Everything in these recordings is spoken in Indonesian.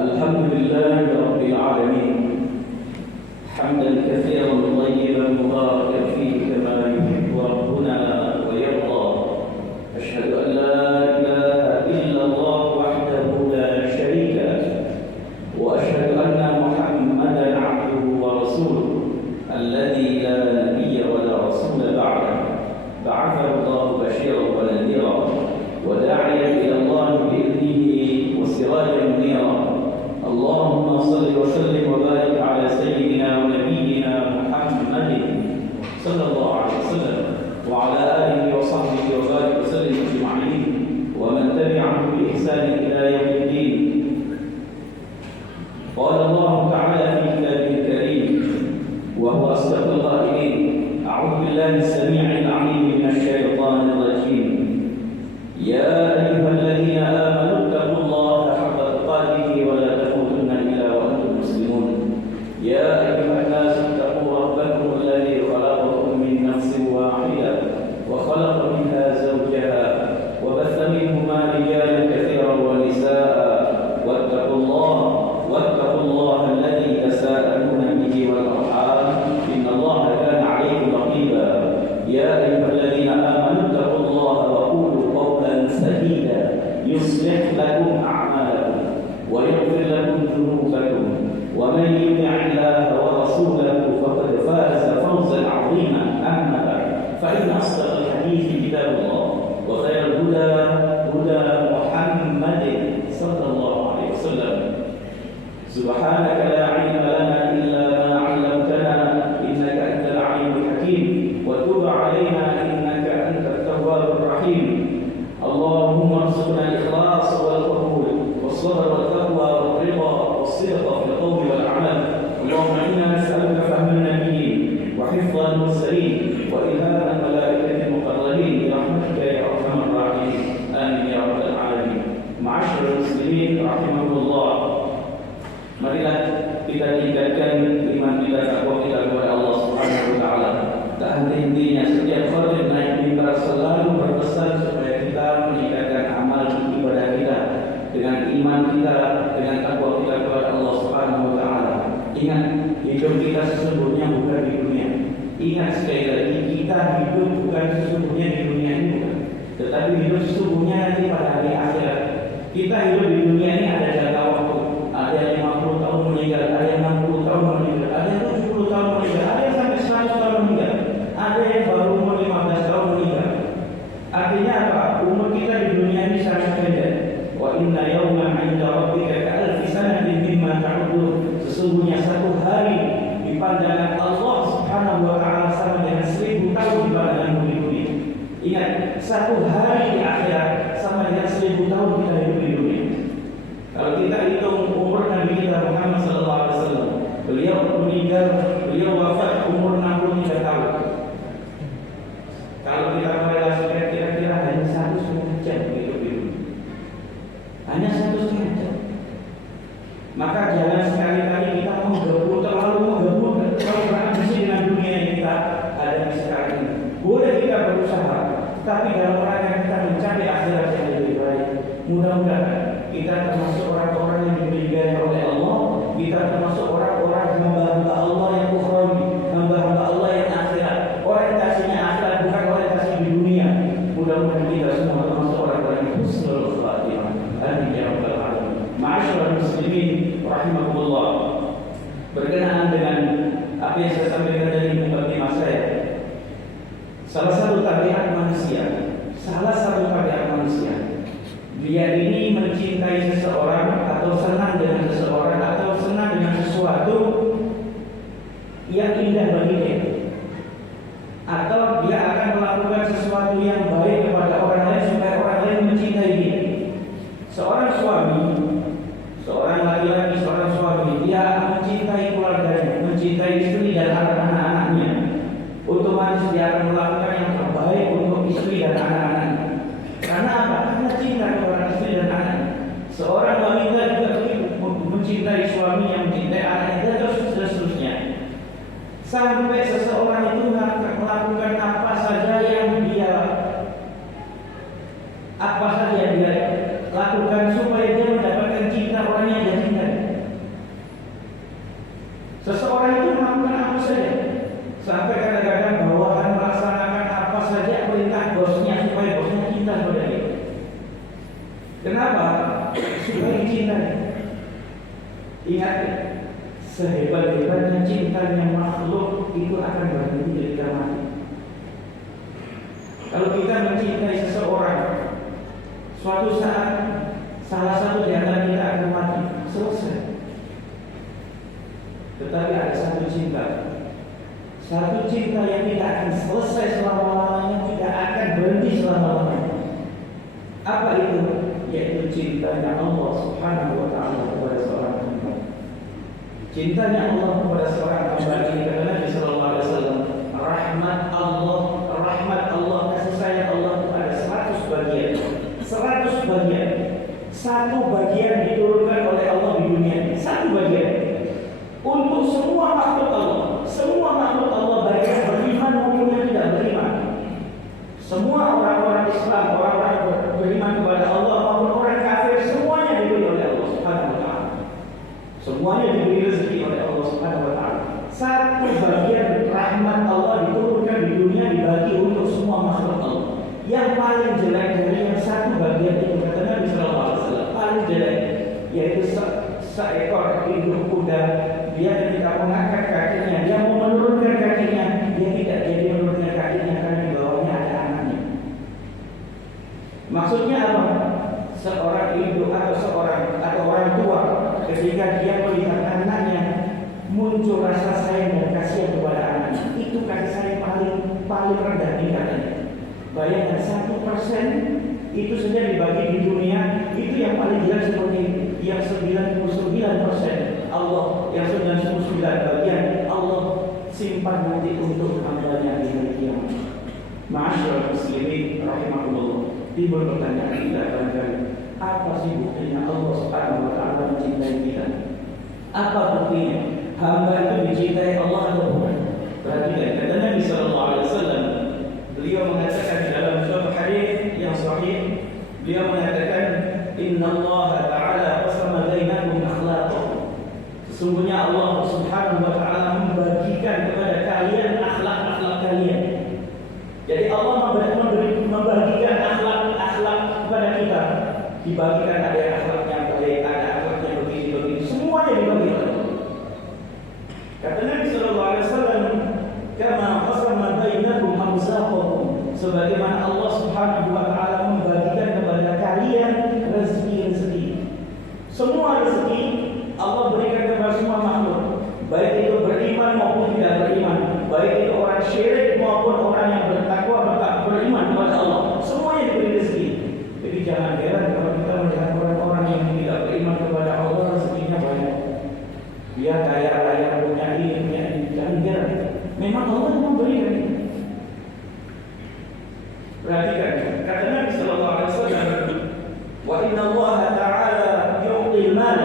الحمد لله رب العالمين حمدا كثيرا طيبا مباركا فيه كما يحب ربنا ويرضى. أشهد أن لا إله إلا الله وحده لا شريك له، وأشهد أن محمدا عبده ورسوله الذي لا نبي ولا رسول بعده، بعثه الله بشيرا ونذيرا وداعيا إلى الله بإذنه وسراجا منيرا. اللهم صل وسلم وبارك على سيدنا ونبينا محمد صلى الله عليه وسلم وعلى آله وصحبه وبارك وسلم أجمعين ومن تبعهم بإحسان إلى يوم الدين. قال الله تعالى في كتابه الكريم وهو أصدق القائلين: أعوذ بالله السميع العليم من الشيطان الرجيم. يا أيها الذين آمنوا اتقوا الله حق تقاته ولا تموتن إلا وأنتم مسلمون. يا أيها الناس اتقوا ربكم الذي خلقكم من نفس واحدة وخلق منها زوجها وبث منهما رجالا كثيرا ونساء واتقوا الله الذي تساءلون به والأرحام إن الله كان عليكم رقيبا. يا أيها الذين آمنوا اتقوا الله وقولوا قولا سديدا يصلح لكم أعمالكم ويغفر لكم ذنوبكم ومن يطع الله ورسوله فقد فاز فوزا عظيما. أما بعد فإن أصدق الحديث كتاب الله وخير الهدى هدى محمد صلى الله عليه وسلم. سبحانك لا علم لنا إلا ما علمتنا إنك أنت العليم الحكيم وتب علينا إنك أنت التواب الرحيم. اللهم ارزقنا الإخلاص والقبول والصبر والتقوى والرضا والصدق في القول والعمل. اللهم إنا نسألك فهم النبيين وحفظ المرسلين وإلهام الملائكة المقربين برحمتك يا أرحم الراحمين. آمين يا رب العالمين. معاشر المسلمين رحمكم الله. Marilah kita tingkatkan iman kita, takwa kita kepada Allah Subhanahu wa taala. Tak henti-hentinya setiap khatib naik mimbar selalu berpesan supaya kita meningkatkan amal ibadah kita dengan iman kita, dengan takwa kita kepada Allah Subhanahu wa taala. Ingat, hidup kita sesungguhnya bukan di dunia. Ingat sekali lagi, kita hidup bukan sesungguhnya di dunia ini, bukan. Tetapi hidup sesungguhnya nanti pada hari akhirat. Kita hidup di dunia ini ada jangka waktu. Ada yang 50 tahun meninggal, ada yang 60 tahun meninggal, ada yang 70 tahun meninggal, ada yang sampai 100 tahun meninggal, ada yang baru umur 15 tahun meninggal. Artinya apa? Umur kita di dunia ini sangat pendek. Wa inna yawman 'inda rabbika ka'alfi sanatin mimma ta'udun. Sesungguhnya satu hari di pandangan Allah Subhanahu wa taala sama dengan 1000 tahun di pandanganmu di dunia. Ingat, satu hari di akhirat sama dengan 1000 tahun kita hidup di dunia. Kalau kita hitung umur Nabi kita Muhammad sallallahu alaihi wasallam, beliau wafat umur 63 tahun. Kalau kita korelasikan kira-kira hanya 1,5 jam hidup di dunia. Hanya 1,5 jam. Maka jangan sekali-kali kita terlalu berambisi dengan dunia yang kita hadapi sekarang ini. Boleh kita berusaha, tapi dalam rangka kita mencari akhirat yang lebih baik. Mudah-mudahan kita termasuk orang-orang yang diberkahi oleh Allah. Kita termasuk orang-orang hamba-hamba Allah yang ukhrawi, hamba-hamba Allah yang akhirat. Orientasinya akhirat, bukan orientasi di dunia. Mudah-mudahan kita semua termasuk orang-orang yang husnul khatimah. Amin ya rabbal alamin. Ma'asyiral muslimin rahimakumullah. Berkenaan dengan apa yang saya sampaikan dari mukadimah saya, salah satu tabiat manusia, dia ini mencintai seseorang atau senang dengan seseorang atau senang dengan sesuatu yang indah bagi dia, atau dia akan melakukan sesuatu yang baik kepada orang lain supaya orang lain mencintai dia. Seorang suami, seorang laki-laki, seorang suami, dia akan mencintai keluarganya, mencintai istri dan anak-anaknya. Otomatis dia akan melakukan yang terbaik untuk istri dan anak-anaknya. Karena apa? Karena cinta kepada istri dan anaknya. Seorang wanita juga mencintai suami yang mencintai anaknya dan seterusnya. Sampai seseorang itu melakukan apa saja yang dia lakukan supaya dia mendapatkan cinta orang yang dia cintai. Sampai kadang-kadang bawahan melaksanakan apa saja perintah bosnya supaya bosnya cinta kepada dia. Kenapa? Supaya dicintai. Ingat, sehebat-hebatnya cintanya makhluk itu akan berhenti ketika mati. Kalau kita mencintai seseorang, suatu saat salah satu di antara kita akan mati, selesai. Tetapi ada satu cinta yang tidak akan selesai selama-lamanya, tidak akan berhenti selama-lamanya. Apa itu? Yaitu cintanya Allah Subhanahu wa Ta'ala kepada seorang hamba. Cintanya Allah kepada seorang hamba ini kata Nabi sallallahu alaihi wasallam, rahmat Allah, kasih sayang Allah itu ada 100 bagian. 100 bagian. Satu bagian diturunkan oleh Allah di dunia ini. Satu bagian. Untuk semua makhluk Allah. Semua makhluk Allah, baik yang beriman maupun yang tidak beriman. Semua orang-orang Islam, orang-orang beriman kepada Allah maupun orang kafir, semuanya diberi oleh Allah Subhanahu wa Ta'ala. Semuanya diberi rezeki oleh Allah Subhanahu wa Ta'ala. Satu bagian rahmat Allah diturunkan di dunia dibagi untuk semua makhluk Allah. Yang paling jelek dari yang satu bagian itu kata Nabi sallallahu alaihi wasallam, paling jelek yaitu seekor induk kuda. Dia ketika mengangkat kakinya, dia mau menurunkan kakinya, dia tidak jadi menurunkan kakinya karena di bawahnya ada anaknya. Maksudnya apa? Seorang ibu atau orang tua ketika dia melihat anaknya muncul rasa sayang dan kasihan kepada anaknya, itu kasih sayang paling rendah tingkatannya. Bayangkan 1% itu saja dibagi di dunia, itu yang paling jelas seperti itu. Yang 99% Allah, yang 99 bagian Allah simpan nanti untuk hambanya di hari kiamat. Ma'asyiral muslimin rahimakumullah. Timbul pertanyaan kita barangkali, apa sih buktinya Allah Subhanahu wa Ta'ala mencintai kita? Apa buktinya hamba itu dicintai Allah atau bukan? Perhatikan kata Nabi sallallahu alaihi wasallam, beliau mengatakan di dalam suatu hadis yang sahih, beliau mengatakan, innallaha ta'ala qasama bainakum akhlaqakum. Sesungguhnya Allah Subhanahu wa Ta'ala membagikan kepada kalian akhlak-akhlak kalian. Jadi Allah membagikan akhlak-akhlak kepada kita. Dibagikan, ada yang akhlaknya baik, ada akhlaknya begini, semuanya dibagi oleh Allah. Kata Nabi sallallahu alaihi wasallam, kama qasama bainakum arzaqakum, sebagaimana Allah Subhanahu wa Ta'ala membagikan kepada kalian rezeki-rezeki. Semua rezeki Allah berikan kepada semua makhluk, baik itu beriman maupun tidak beriman, baik itu orang syirik maupun orang yang bertakwa beriman kepada Allah, semuanya diberi rezeki. Jadi jangan heran kalau kita melihat orang-orang yang tidak beriman kepada Allah rezekinya banyak. Dia kaya raya, punya ini, jangan heran. Memang Allah yang memberikan itu. Perhatikan, kata Nabi sallallahu alaihi wasallam, wa inna Allah ta'ala yu'til mal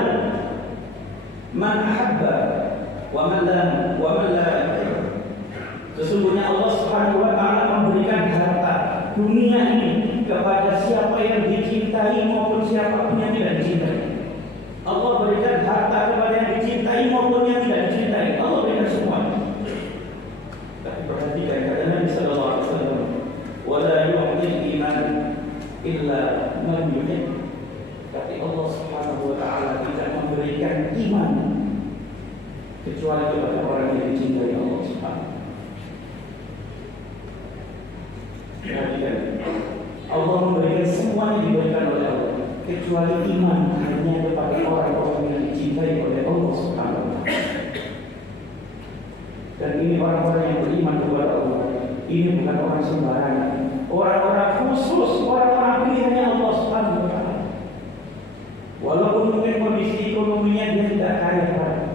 man ahabba wa man la. Sesungguhnya Allah Subhanahu wa Ta'ala memberikan harta dunia ini kepada siapa yang dicintai maupun siapapun yang tidak dicintai. Allah berikan harta kepada yang dicintai maupun yang tidak dicintai. Allah berikan semua. Tapi perhatikan kata Nabi sallallahu alaihi wasallam, wala yu'til iman illa man yuhib. Tapi Allah Subhanahu wa Ta'ala tidak memberikan iman kecuali kepada orang yang dicintai Allah Subhanahu. Perhatikan, Allah memberikan semuanya diberikan oleh Allah kecuali iman hanya kepada orang-orang yang dicintai oleh Allah Subhanahu wa Ta'ala. Dan ini orang-orang yang beriman kepada Allah. Ini bukan orang sembarangan, orang-orang khusus, orang-orang pilihannya Allah Subhanahu wa Ta'ala. Walaupun mungkin kondisi ekonominya dia tidak kaya raya,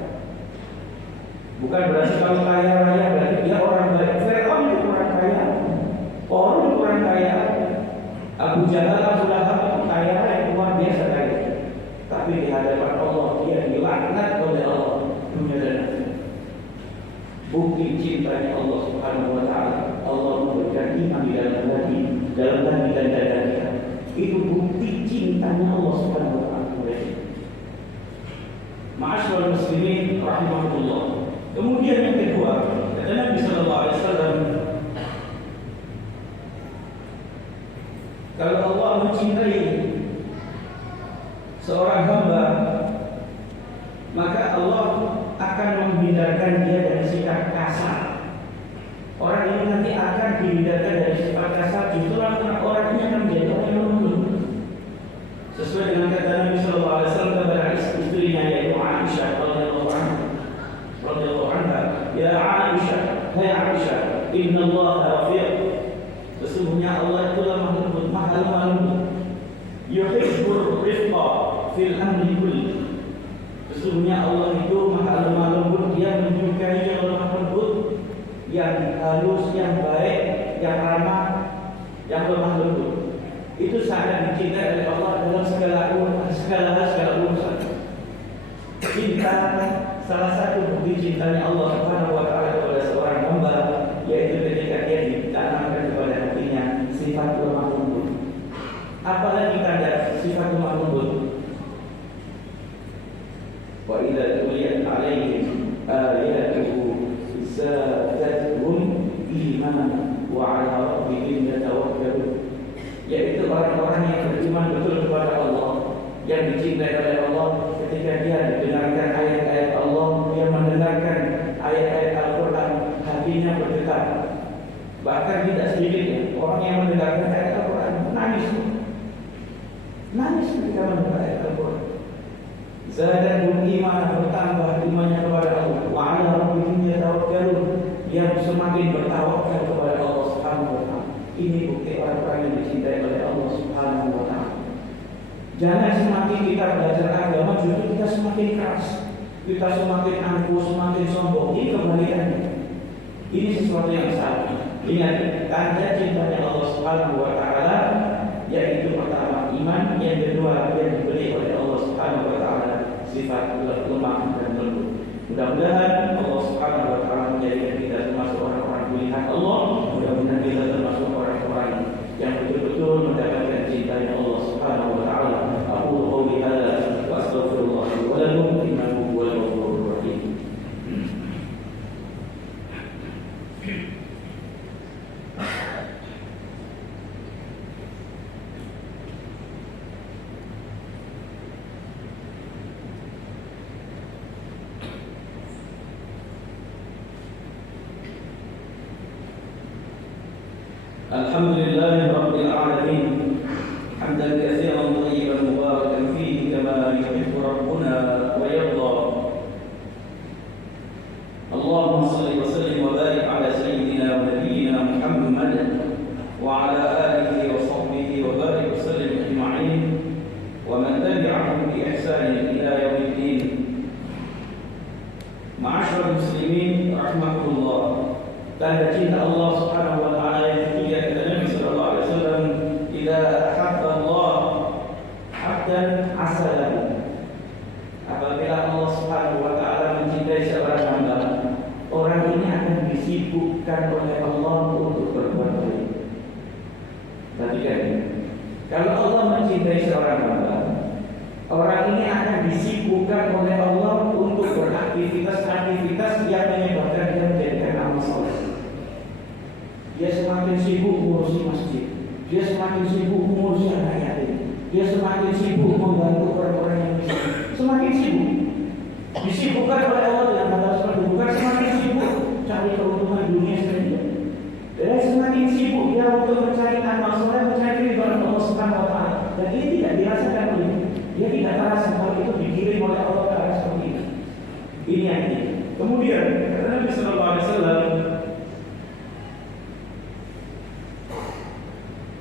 bukan berarti kalau kaya raya berarti dia orang baik. Fir'aun itu orang kaya, Qarun itu orang kaya, Abu Jahal, Abu Lahab kaya raya, luar biasa kaya. Tapi di hadapan Allah dia dilaknat oleh Allah dunia dan akhirat. Bukti cintanya Allah Subhanahu wa Ta'ala, Allah memberikan iman di dalam hati dan dada kita. Itu bukti cintanya Allah Subhanahu wa Ta'ala. Ma'asyiral muslimin rahimakumullah. Kemudian yang kedua, kata Nabi sallallahu alaihi wasallam, kalau Allah mencintai seorang hamba, maka Allah akan menghindarkan dia dari sikap kasar. Orang ini nanti akan dihindarkan dari sifat kasar. Justru orang ini akan menjadi orang yang lembut. Sesuai dengan kata Nabi sallallahu alaihi wasallam kepada istrinya, yaitu Aisyah radhiyallahu anha, ya Aisyah, hai Aisyah, inna Allah rafiq. Sesungguhnya Allah itu lemah lembut, maha lembut. Yuhibbur rifqa fil amri kulli. Sesungguhnya Allah itu maha lemah lembut, dia menyukai yang lemah lembut, yang halus, yang baik, yang ramah, yang lemah lembut. Itu sangat dicintai oleh Allah dalam segala urusan. Cinta, salah satu bukti cintanya Allah Subhanahu wa taala kepada seorang hamba, yaitu ketika dia ditanamkan kepada hatinya sifat lemah lembut. Apalagi tanda sifat lemah lembut? Wa idza tuliyat 'alaihim ayatuhu zadatuhum imanan wa 'ala rabbihim yatawakkalun. Yaitu orang-orang yang beriman betul kepada Allah, yang dicintai oleh Allah. Ketika dia mendengarkan ayat-ayat Allah, dia mendengarkan ayat-ayat Al-Quran, hatinya bergetar. Bahkan tidak sedikit ya, orang yang mendengarkan ayat Al-Quran nangis ketika mendengar ayat Al-Quran. Zadatuhum imanan, bertambah imannya kepada Allah. Wa 'ala rabbihim yatawakkalun, yang semakin bertawakal kepada Allah Subhanahu wa taala. Ini bukti orang-orang yang dicintai oleh Allah Subhanahu wa taala. Jangan semakin kita belajar agama justru kita semakin keras, kita semakin angkuh, semakin sombong. Ini kebalikannya. Ini sesuatu yang salah. Ingat, tanda cintanya Allah Subhanahu wa taala yaitu pertama iman, yang kedua yang diberi oleh Allah Subhanahu wa taala sifat lemah dan lembut. Mudah-mudahan Allah Subhanahu wa taala menjadikan kita termasuk orang-orang pilihan Allah. Mudah-mudahan kita termasuk orang-orang yang betul-betul mendapatkan cintanya Allah Subhanahu wa taala. Aku qouli hadza wa astaghfirullah wa lakum innahu huwal ghafurur rahim. Alhamdulillahi rabbil alamin, hamdan katsiran thayyiban mubarakan fihi kama yuhibbu rabbuna wa yarda. Allahumma shalli wa sallim wa barik ala sayyidina wa nabiyyina Muhammad wa ala alihi wa sahbihi wa barik wa sallim ajma'in wa man tabi'ahum bi ihsanin ila yaumiddin. Ma'asyiral muslimin rahimakumullah. Tanda cinta Allah Subhanahu wa taala yang ketiga kata Nabi sallallahu alaihi wasallam, "Idza ahabba Allah 'abdan asalahu." Apabila Allah Subhanahu wa taala mencintai seorang hamba, orang ini akan disibukkan oleh Allah untuk berbuat baik. Perhatikan, kalau Allah mencintai seorang hamba, orang ini akan disibukkan oleh Allah untuk beraktivitas-aktivitas yang menyebabkan dia menjadikan amal soleh. Dia semakin sibuk mengurusi masjid, dia semakin sibuk mengurusi anak yatim, dia semakin sibuk membantu orang-orang yang miskin, semakin sibuk. Disibukkan oleh Allah dengan hal seperti bukan semakin sibuk cari keuntungan dunia saja. Dia semakin sibuk dia untuk mencari amal soleh, mencari ridha Allah Subhanahu wa taala. Dan ini tidak dirasakan oleh dia, tidak merasa hal itu dikirim oleh Allah ke arah seperti ini. Ini yang ini. Kemudian kata Nabi sallallahu alaihi wasallam,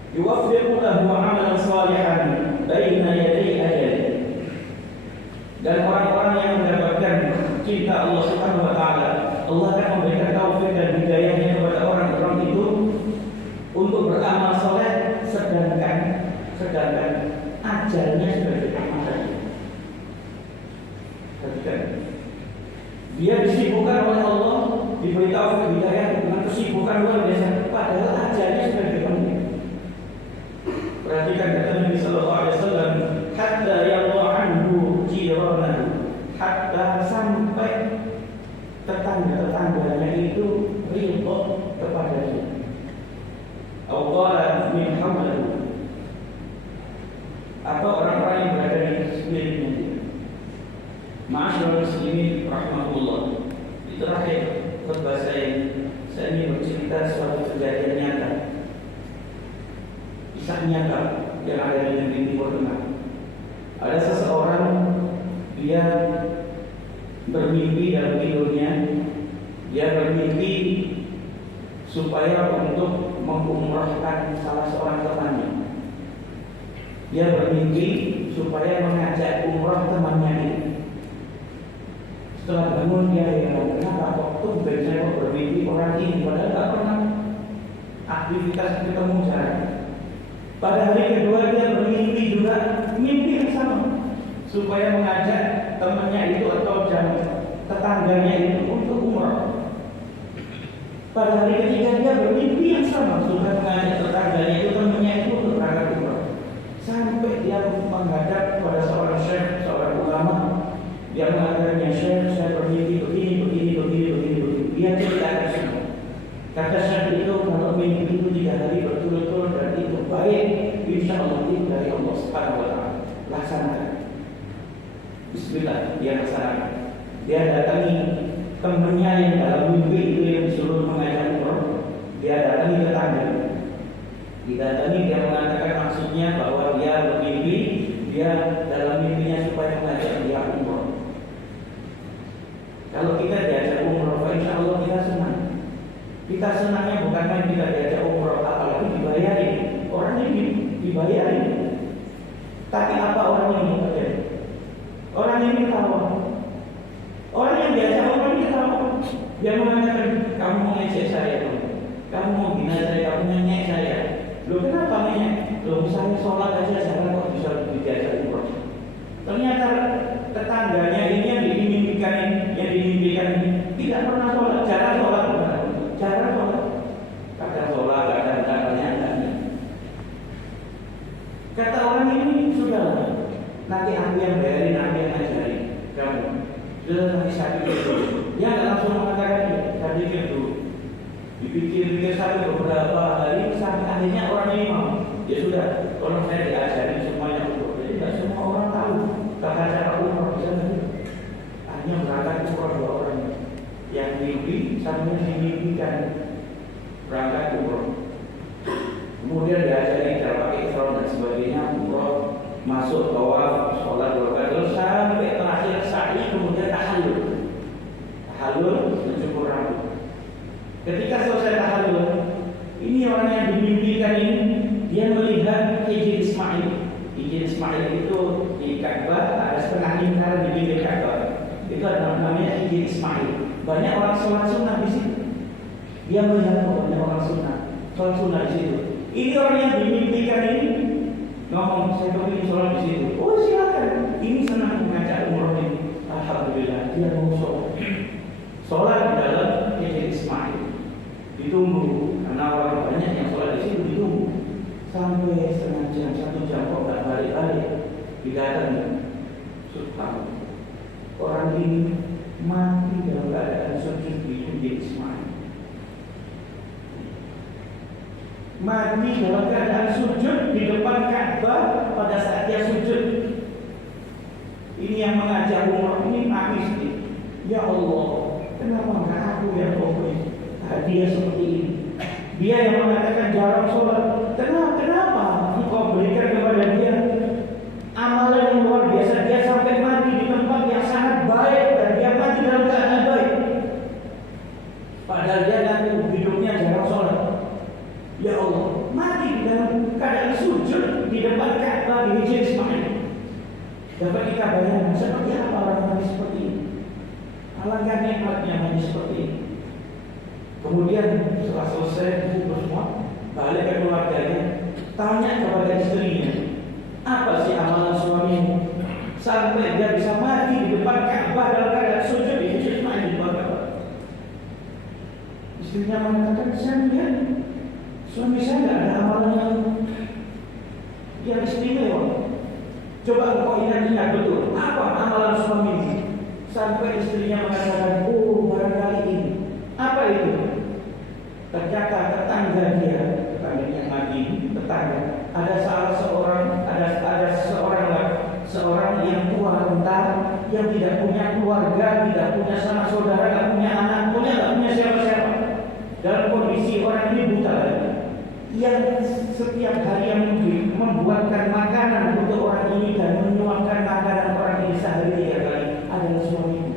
yuwaffiqu lahu 'amalan shalihan baina yaday ajal. Dan orang-orang yang mendapatkan cinta Allah Subhanahu wa taala, Allah akan memberikan taufik dan hidayahnya kepada orang-orang itu untuk beramal soleh sedangkan ajalnya sudah dekat masanya. Perhatikan, dia disibukkan oleh Allah, diberi taufik hidayah dengan kesibukan luar biasa, padahal ajalnya sudah dekat. Perhatikan kata Nabi sallallahu alaihi wasallam, hatta yallahu anhu jiranahu, hatta sampai tetangga itu ridho kepada dia. Allah min hawlahu, atau orang-orang yang berada di sekelilingnya dia. Ma'asyiral muslimin rahmatullah. Di terakhir khutbah saya ingin bercerita suatu kejadian nyata, kisah nyata yang ada di negeri Timur Tengah. Ada seseorang, dia bermimpi dalam tidurnya, dia bermimpi supaya untuk mengumrahkan salah seorang temannya. Dia bermimpi supaya mengajak umrah temannya ini. Setelah bangun dia heran, kenapa waktu saya bermimpi orang ini padahal tak pernah aktivitas ketemu jarang. Pada hari kedua dia bermimpi juga mimpi yang sama, supaya mengajak temannya itu atau tetangganya itu untuk umrah. Pada hari ketiga dia bermimpi yang sama, supaya mengajak tetangganya itu temannya itu untuk berangkat umrah. Sampai dia menghadap pada seorang syekh, seorang ulama. Dia mengatakannya, syekh, saya bermimpi begini. Dia ceritakan semua. Kata syekh itu, kalau mimpi itu 3 hari berturut-turut dan itu baik, insya Allah itu dari Allah Subhanahu wa Ta'ala. Laksanakan. Bismillah, dia laksanakan. Dia datangi temannya yang dalam mimpi itu yang disuruh mengajak umroh. Dia datangi tetangga. Didatangi, dia mengatakan maksudnya bahwa dia bermimpi, dia dalam mimpinya supaya mengajak dia umroh. Kalau kita diajak umroh, insya Allah kita senang. Kita senangnya bukan main kita diajak umroh, apalagi dibayarin. Orang ini dibayarin. Tapi apa orang ini? Orang ini ketawa. Orang yang diajak umroh ini ketawa. Dia mengatakan, kamu mau ngejek saya, kamu mau hina saya, kamu ngenyek saya. Loh kenapa ngenyek? Loh misalnya sholat aja jarang kok bisa diajak umroh. Ternyata tetangganya ini yang dimimpikan ini tidak pernah sholat, jarang sholat. Kadang sholat, kadang ternyata. Kata orang ini, sudahlah, nanti aku yang bayarin, aku yang ngajarin kamu. Sudah nanti saya pikir dulu. Dia nggak langsung mengatakan ini, saya pikir dulu. Dipikir-pikir sampai beberapa hari, sampai akhirnya orang ini mau. Ya sudah, tolong saya diajarin semuanya umroh. Jadi tidak semua orang tahu tata cara umroh di sana. Hanya berangkat umroh 2 orang. Yang mimpi sama yang dimimpikan berangkat umroh. Kemudian diajari cara pakai ihram dan sebagainya, umroh, masuk tawaf, sholat 2 rakaat, terus sampai terakhir sa'i, kemudian tahallul mencukur rambut. Ketika selesai tahallul, ini orang yang dimimpikan ini, dia melihat Hijr Ismail. Hijr Ismail itu di Ka'bah, ada setengah lingkaran di pinggir Ka'bah. Itu namanya Hijr Ismail. Banyak orang sholat sunnah di situ. Dia melihat banyak orang sholat sunnah di situ. Ini orang yang dimimpikan ini ngomong, saya kepingin sholat di situ. Oh silakan. Ini senang mengajak umroh ini. Alhamdulillah dia mau sholat di dalam Hijr Ismail. Ditunggu karena orang banyak yang sholat di situ, ditunggu sampai setengah jam, 1 jam kok nggak balik-balik. Didatangi, subhanallah, orang ini mati dalam keadaan sujud di Hijr Ismail. Mati dalam keadaan sujud di depan Ka'bah pada saat dia sujud. Ini yang mengajak umroh ini nangis nih. Ya Allah, kenapa enggak aku yang memberi hadiah seperti ini? Dia yang mengatakan jarang sholat. Kenapa engkau berikan kepada dia amalan yang luar biasa? Dia sampai mati di tempat yang sangat baik dan dia mati dalam keadaan baik. Padahal dia nanti hidupnya jarang sholat. Ya Allah, mati di dalam keadaan sujud di depan Ka'bah di Hijr Ismail. Dapat kita bayangkan seperti apa orang mati seperti ini. Alangkah nikmatnya mati seperti ini. Kemudian setelah selesai kubur semua, balik ke keluarganya, tanya kepada istrinya, apa sih amalan suamimu sampai dia bisa mati di depan Ka'bah dalam keadaan sujud di Hijr Ismail di depan Ka'bah? Istrinya mengatakan, saya melihat suami saya tidak ada amalan yang istimewa. Coba engkau ingat betul apa amalan suami sampai istrinya mengatakan, oh barangkali ini. Apa itu? tetangga. Ada seorang yang tua renta, yang tidak punya keluarga, tidak punya sanak saudara, tidak punya anak, tidak punya siapa-siapa. Dalam kondisi orang ini buta, yang setiap hari yang membuatkan makanan untuk orang ini dan menyuapkan makanan orang ini sehari 3 kali adalah suaminya.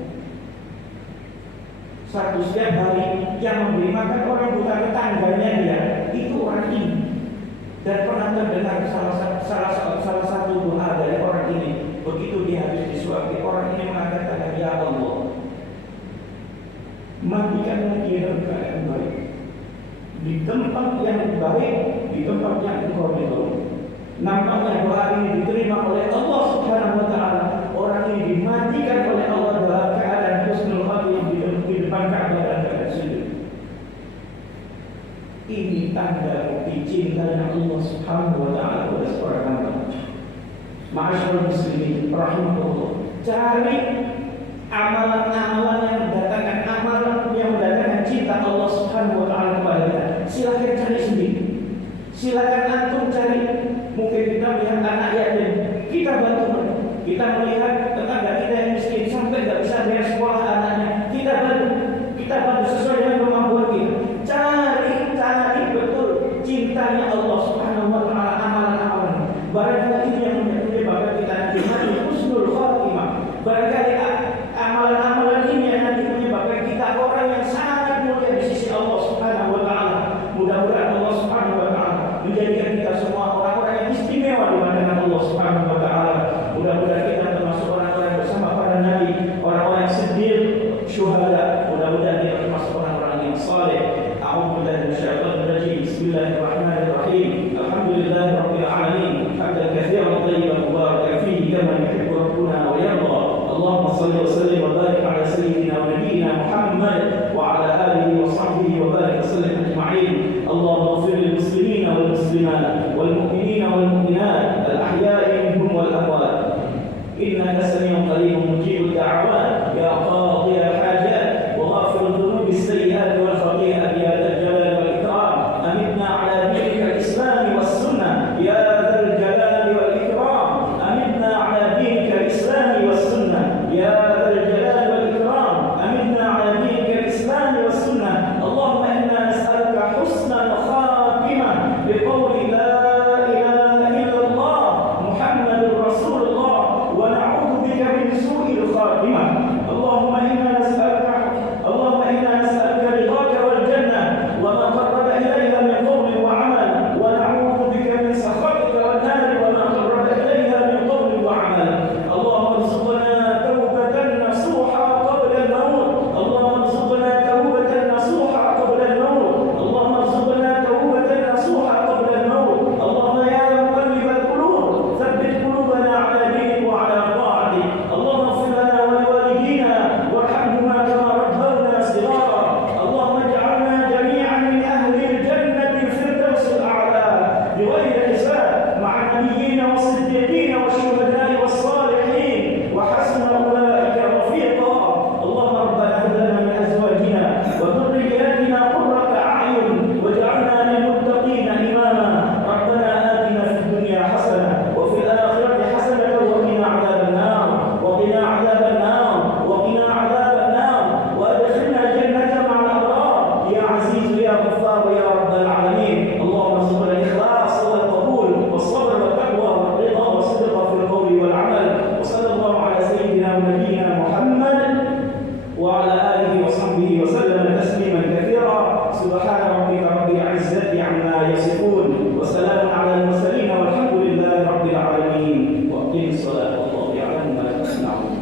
Setiap hari yang memberi makan orang buta tetangganya dia, itu orang ini. Dan pernah terdengar salah satu doa dari orang ini. Begitu dia habis disuapi, orang ini mengatakan, ya Allah, mandikan dia dalam keadaan baik, di tempat yang baik, di tempat yang engkau ridhoi. Nampaknya doa ini diterima oleh Allah Subhanahu wa taala. Orang ini dimandikan oleh Allah dalam keadaan husnul khatimah di depan Ka'bah dan keadaan sujud. Ini tanda bukti cintanya Allah Subhanahu wa taala kepada seorang hamba. Ma'asyiral muslimin rahimahullah. Cari amalan-amalan yang mendatangkan cinta Allah Subhanahu wa taala kepada kita. Silakan cari sendiri. Silakan antum cari. Mungkin kita melihat anak yatim, kita bantu mereka. Kita melihat tetangga kita yang miskin sampai tidak bisa bayar sekolah anaknya, kita bantu sesuai dengan kemampuan kita. Cari betul cintanya Allah Subhanahu wa taala amalan-amalan. Barangkali ini yang menyebabkan kita nanti mati husnul khatimah. Barangkali amalan-amalan ini yang nanti menyebabkan kita orang yang sangat mulia di sisi Allah Subhanahu wa taala. Mudah-mudahan Allah Subhanahu wa taala menjadikan kita semua orang-orang yang istimewa di hadapan Allah Subhanahu wa taala. Mudah-mudahan kita termasuk orang-orang bersama para nabi, orang-orang yang siddiq, syuhada. Mudah-mudahan kita termasuk orang-orang yang saleh. A'udzu billahi minasyaitonir rajim. Bismillahirrahmanirrahim. Alhamdulillahirabbil alamin. Hamdan katsiran thayyiban mubarakan fihi kama yuhibbu rabbuna wa yarda. Allahumma shalli wa sallim wa barik ala sayyidina wa nabiyyina Muhammad wa ala alihi wa sahbihi wa barik wa sallim ajma'in. Allahumma ighfir lil muslimina wal muslimat wal mu'minina wal mu'minat al ahya'i minhum wal amwat. Innaka sami'un qaribun mujibud da'awat ya qadhi al hajat wa ghafir dhunub as sayyi'at wal khati'at ya dzal jalali wal ikram. Amitna ala dinika al islam was sunnah ya dzal jalali wal ikram. Amitna ala dinika al islam was sunnah ya dzal jalali wal ikram. Amitna ala dinika al islam was sunnah. Allahumma inna nas'aluka husnal khatimah biqawli la ilaha illallah Muhammadur Rasulullah wa na'udzu bika min su'il khatimah. Allahumma inna nas'aluka ridhaka wal jannah wa ma qarraba ilayha min qawlin wa 'amal wa na'udzu bika min sakhatika wan nar wa ma qarraba ilayha min qawlin wa 'amal. Allahumma arzuqna tawbatan nasuha qabla al-maut. Allahumma arzuqna tawbatan nasuha qabla al-maut. Allahumma arzuqna tawbatan nasuha qabla al-maut. Allahumma ya muqallibal qulub thabbit qulubana 'ala dinik wa 'ala ta'atik. Allahumma ighfir lana wa liwalidina warhamhuma kama rabbawna shighara. Allahumma ij'alna jami'an min ahli al-jannati al-firdaus al-a'la bighayri hisab ma'a nabiyyin was-siddiqin wash-shuhada'i was-salihin wa hasuna ulaika rafiqa. Allahumma rabbana hab lana min azwajina wa dhurriyyatina qurrata a'yun waj'alna lil-muttaqina imama. Rabbana atina fid dunya hasanah wa fil akhirati hasanah wa qina 'adzaban nar wa qina 'adzaban nar wa qina 'adzaban nar wa adkhilna jannata ma'al abrar ya aziz ya ghaffar ya rabbal alamin. Allahumma arzuqna al-ikhlas wal qabul was sabr wat taqwa wal ridha was sidqa fil qawli wal 'amal. Wa sallallahu ala sayyidina wa nabiyyina Muhammad wa ala alihi wa sahbihi wa sallam tasliman katsira. Subhana rabbika rabbil 'izzati 'amma yasifun wa salamun 'alal mursalin walhamdulillahi rabbil alamin. Wa aqim as-salata wallahu ya'lamu ma tasna'un.